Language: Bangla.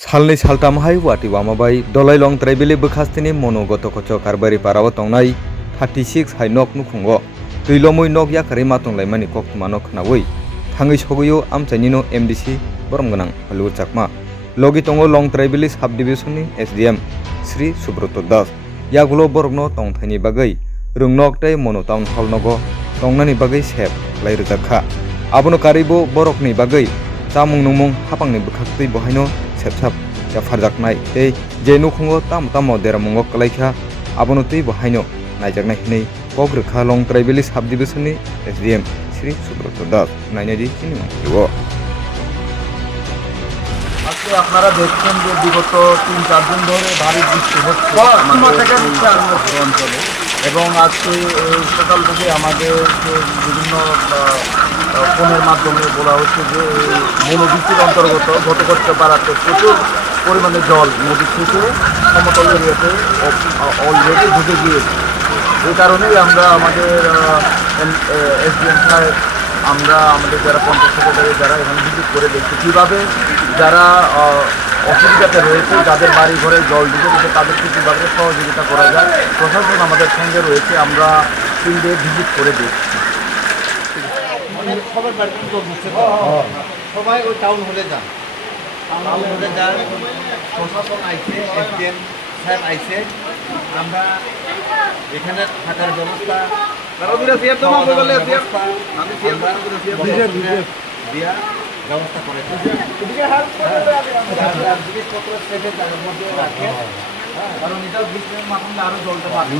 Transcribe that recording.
Salni saltam hai wati wamabai dolai long traibili bekhastini monogoto kocho karbari parawa tongnai 36 hai nok nukhungo tuilomui nok yakari matonglai mani koktuma nok khnawi thangi soguyo amchainino MDC boromganang halu chakma logi tongo long traibili sub division ni SDM Sri Subroto Das yagulo borokno tongthani bagai rungnok tei mono town hall nogo tongnani bagai sep lai rjakha abono karibo borokni bagai chamung numung hapangni bukhaktui bohaino sepsap ya farjaknai tei je nukhungo tamo deramungo kalaikha abono tui bohaino naijaknai hinei kogrikha long traibili sub division ni SDM Sri Subroto Das nainadi chini mangtiwo আজকে আপনারা দেখছেন যে বিগত 3-4 দিন ধরে ভারী বৃষ্টি হচ্ছে আমাদের অঞ্চলে এবং আজকে সকাল থেকে আমাদের বিভিন্ন ফোনের মাধ্যমে বলা হচ্ছে যে মনোবৃষ্টির অন্তর্গত ঘটকচ্ছ পাড়াতে প্রচুর পরিমাণে জল নদী থেকে সমতল এরিয়াতে অলরেডি ঢুকে গিয়েছে এই কারণেই আমরা আমাদের SDM সাহেব আমরা আমাদের যারা পঞ্চায়েত সেক্রেটারি যারা এখানে ভিজিট করে দেখছি কীভাবে যারা অসুবিধাতে রয়েছে যাদের বাড়ি ঘরে জল ঢুকে দিতে তাদেরকে কীভাবে সহযোগিতা করা যায় প্রশাসন আমাদের সঙ্গে রয়েছে আমরা ফিল্ডে ভিজিট করে দেখছি সবাই ওই টাউন হলে যান প্রশাসন আইছে SDM সাহেব আইছে আমরা এখানে থাকার ব্যবস্থা ব্যবস্থা করে জিনিসপত্র সেভে তাদের মধ্যে রাখে কারণ এটা বৃষ্টির মাধ্যমে আরো জলটা বাড়বে